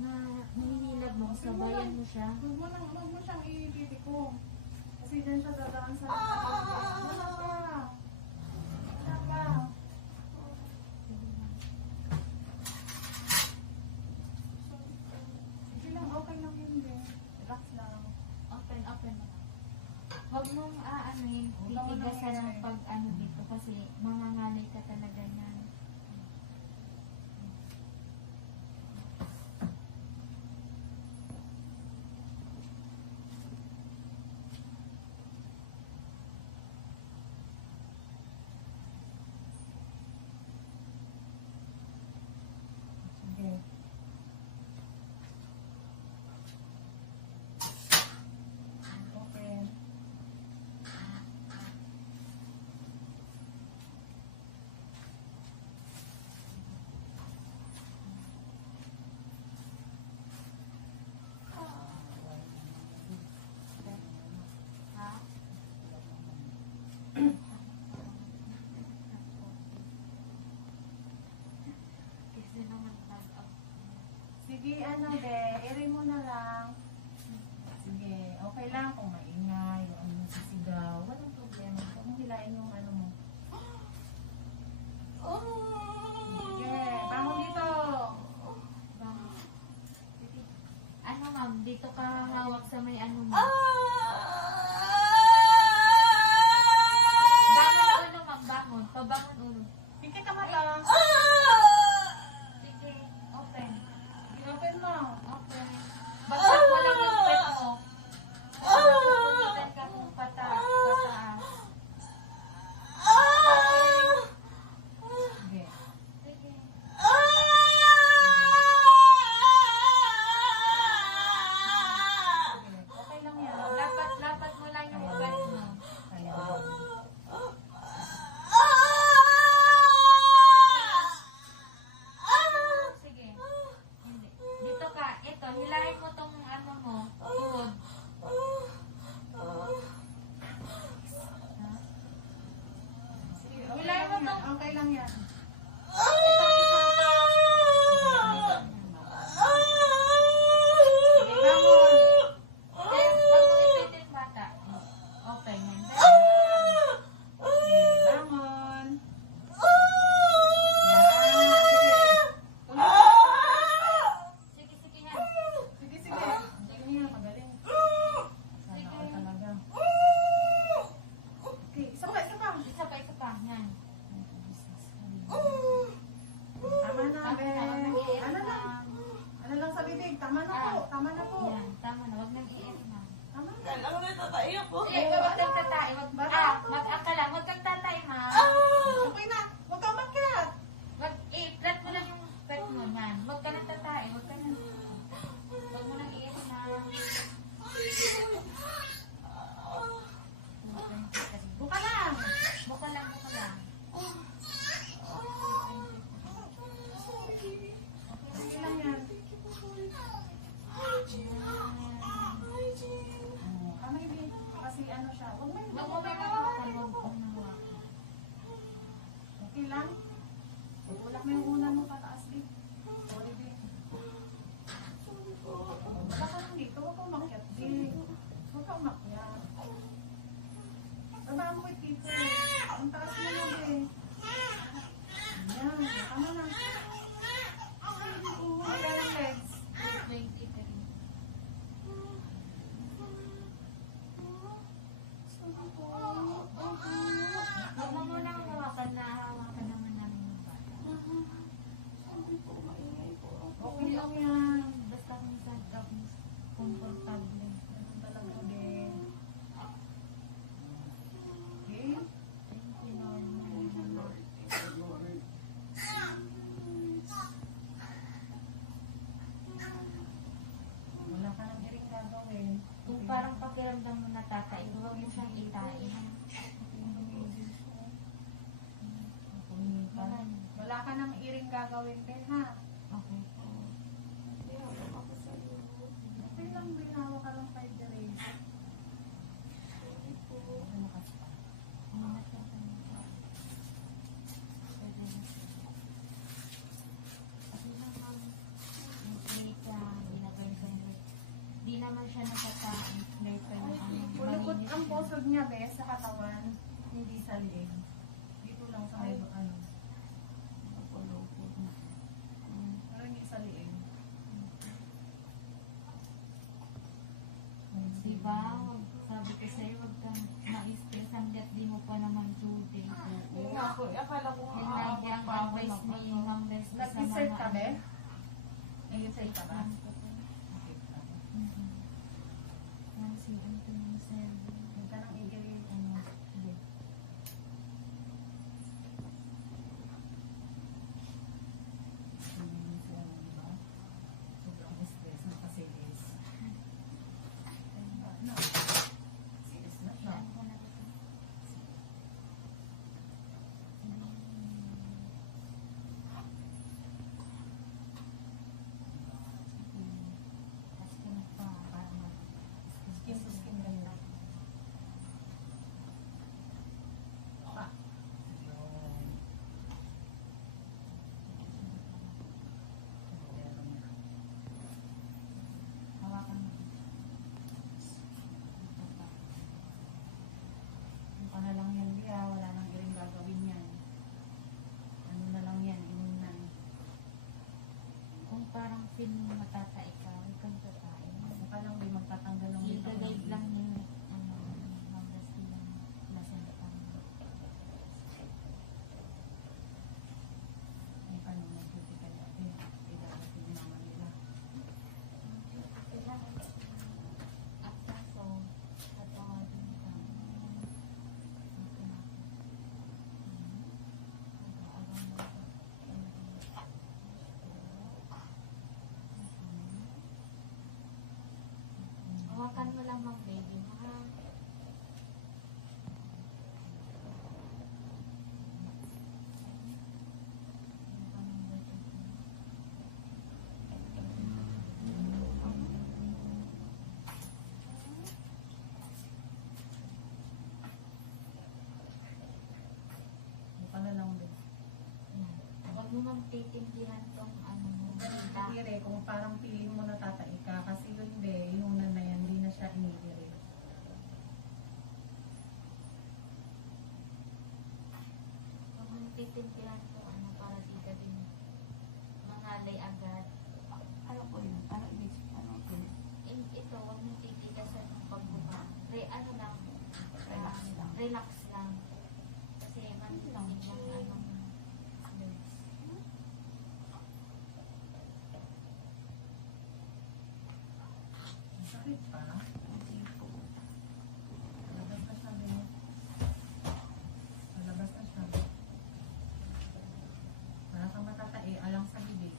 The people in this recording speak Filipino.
na nangingilag mo, sabayan mo siya. Huwag mo siyang i-titiko. Kasi dyan siya dadaan sa wala pa. Wala pa. Sige lang, okay lang hindi. Relax lang. Open na. Huwag mong titigasan ng pag dito kasi mangangalay ka talaga yan. Sige. Open. Ha? Kasi naman pag Sige, eri mo na lang. Sige, okay lang kung maingay, o ano sisigaw. Walang problema. Huwag mong hilain yung ano mo. Sige, bangon dito. ano ma'am, dito ka hawak sa may ano mo. Bangon ulo ma'am, bangon. Pabangon ulo. Pikit ka mata. Sige, open. Open mo. Open. Bagsak mo lang yung pet mo. Pupunitan ka kung pataas. Sige. Sige. Sige. Okay lang yan. Lapat mo lang yung ugat mo. Kaya. Sige. Hindi. Dito ka. Ito, hilahin mo tong ano mo. Tuhod. Ha? Sige, Hilahin mo to. Okay lang yan. Sige, bangon. Eh, wag mo ipitin bata. Open yan. Sige, bangon. Yan. Sige. Sige yan. Sige, sige. Sige niya, magaling. Sana all talaga. Okay, isa pa. Isa pa. Yan. Tama na, Tama be. na, wag nang iiyak Ano lang? ma'am. Ano lang sa bibig? Tama na po. Tama na po. Yan, tama na. Wag nang iiyak ma'am. Tama na. Eh, wag kang tatay. Mag-ak ka lang. Wag kang tatay ma'am. Okay na. Huwag ka umakyat. I-flat mo lang yung pet mo. Yan. Wag ka nang tatay. Wag mo nang iiyak ma'am. Buka lang. Buka lang. Sige lang yan. Kamay din. Kasi ano siya. Huwag mo yung Wag mo may hawakan. Wag mo hawakan. Okay lang? Ulak mo yung unan mo pataas din. Sorry din. Baka ka lang dito. Huwag ka umakyat din. Huwag ka umakyat. Babaan mo kay Tito. Ang taas mo lang eh. Ayan. Tama na. Okay lang legs. 23. Wag mo munang hawakan na hawakan naman namin yung bata. Okay lang yan. Basta minsan comfortable. Ganun talaga din. Okay? Thank you, Lord. Wala ka nang iring gagawin. Kung parang pakiramdam mo natatay, huwag mo siyang itain. Wala ka nang iring gagawin din ha. Okay. Okay lang, binawa ka lang 5 days. Umangat lang tayo. Okay na, ma'am. Okay ka. likod niya, bes, sa katawan, hindi sa liig. Dito lang sa may, ano, Napulo-pulo na. pero hindi sa liig. Diba? Sabi ko sa'yo, huwag kang ma-stress hanggat di mo pa naman duty. Yung ako, akala ko Yung nga lagi ang advice ni Ma'am Leslie sa Nag-insert mga ka, be? ano. Nag-insert ka ba? Mhm. Nancy, ito yung sir. Huwag ka nang igil, ano, hindi. Hindi siya, diba? Sobrang stress na kasi is. No. Serious na siya. Ilan ko na ito? Tapos pinagpa, para Skin to skin lang lang. Pa. Yun. hawakan mo. Yung pa na lang yan, Bia. Wala nang iring gagawin yan. Ano na lang yan, inunan. Kung parang feel mo matatay ka, huwag kang tatayin. Saka lang, Bia, magtatanggal ng I-guide lang ni ano, Ma'am Leslie yung placenta mo. Ay, paano mag-duty ka natin? Idarating yung mama nila. Kailangan at kaso, katawad mo ka. Okay na. Nag-aalam mo ka. Hawakan mo lang mga baby mo ha. Yung pa na lang, Bia. Huwag mo mang titindihan tong ano mo. Inidire, kung parang feeling mo natatay ka, kasi yun, Be, inunan na yan, hindi na siya inidire. Huwag mong titindihan tong ano para di ka din mangalay agad. Ano po yun? Ano ibig sabihin? Ito, huwag mong titigasan ng pagbuka. Ano lang, Relax lang. relax lang. Kasi man lang yung anong nerves. Sakit pa? Hindi po. Labas na siya, Be. Labas na siya. Wala kang matatay, alang sa bibig.